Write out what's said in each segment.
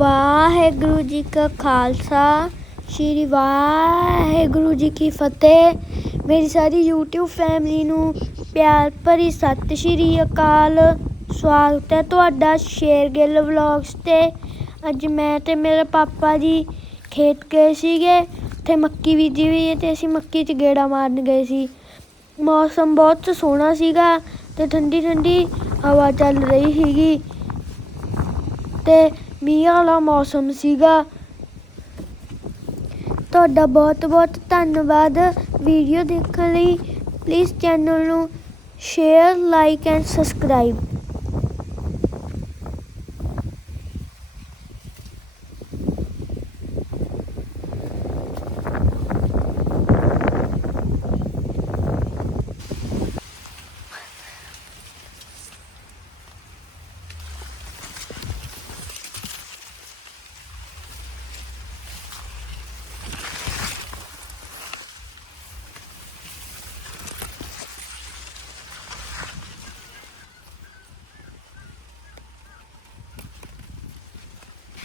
ਵਾਹਿਗੁਰੂ ਜੀ ਕਾ ਖਾਲਸਾ, ਸ਼੍ਰੀ ਵਾਹਿਗੁਰੂ ਜੀ ਕੀ ਫਤਿਹ। ਮੇਰੀ ਸਾਰੀ YouTube family ਨੂੰ ਪਿਆਰ ਭਰੀ ਸਤਿ ਸ਼੍ਰੀ ਅਕਾਲ। ਸਵਾਗਤ ਹੈ ਤੁਹਾਡਾ ਸ਼ੇਰਗਿੱਲ ਵਲੌਗਸ ਤੇ। ਅੱਜ ਮੈਂ ਤੇ ਮੇਰੇ ਪਾਪਾ ਜੀ ਖੇਤ ਗਏ ਸੀਗੇ ਤੇ ਮੱਕੀ ਬੀਜੀ ਹੋਈ ਹੈ ਤੇ ਅਸੀਂ ਮੱਕੀ 'ਚ ਗੇੜਾ ਮਾਰਨ ਗਏ ਸੀ। ਮੌਸਮ ਬਹੁਤ ਸੋਹਣਾ ਸੀਗਾ ਤੇ ਠੰਡੀ ਠੰਡੀ ਹਵਾ ਚੱਲ ਰਹੀ ਸੀਗੀ। ਤੇ ਮੀਂਹ ਵਾਲਾ ਮੌਸਮ ਸੀਗਾ। ਤੁਹਾਡਾ ਬਹੁਤ ਬਹੁਤ ਧੰਨਵਾਦ ਵੀਡੀਓ ਦੇਖਣ ਲਈ। ਪਲੀਜ਼ ਚੈਨਲ ਨੂੰ ਸ਼ੇਅਰ ਲਾਈਕ ਐਂਡ ਸਬਸਕ੍ਰਾਈਬ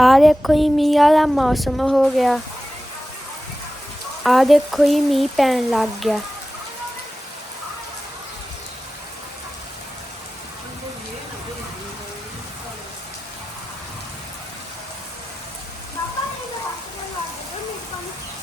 ਆ ਦੇਖੋ ਜੀ, ਮੀਂਹ ਵਾਲਾ ਮੌਸਮ ਹੋ ਗਿਆ। ਆ ਦੇਖੋ ਜੀ, ਮੀਂਹ ਪੈਣ ਲੱਗ ਗਿਆ। ਪਾਪਾ ਇਹ ਲੋਕ ਨੂੰ ਲੱਗ ਗਿਆ ਮੇਰੇ ਕੋਲ।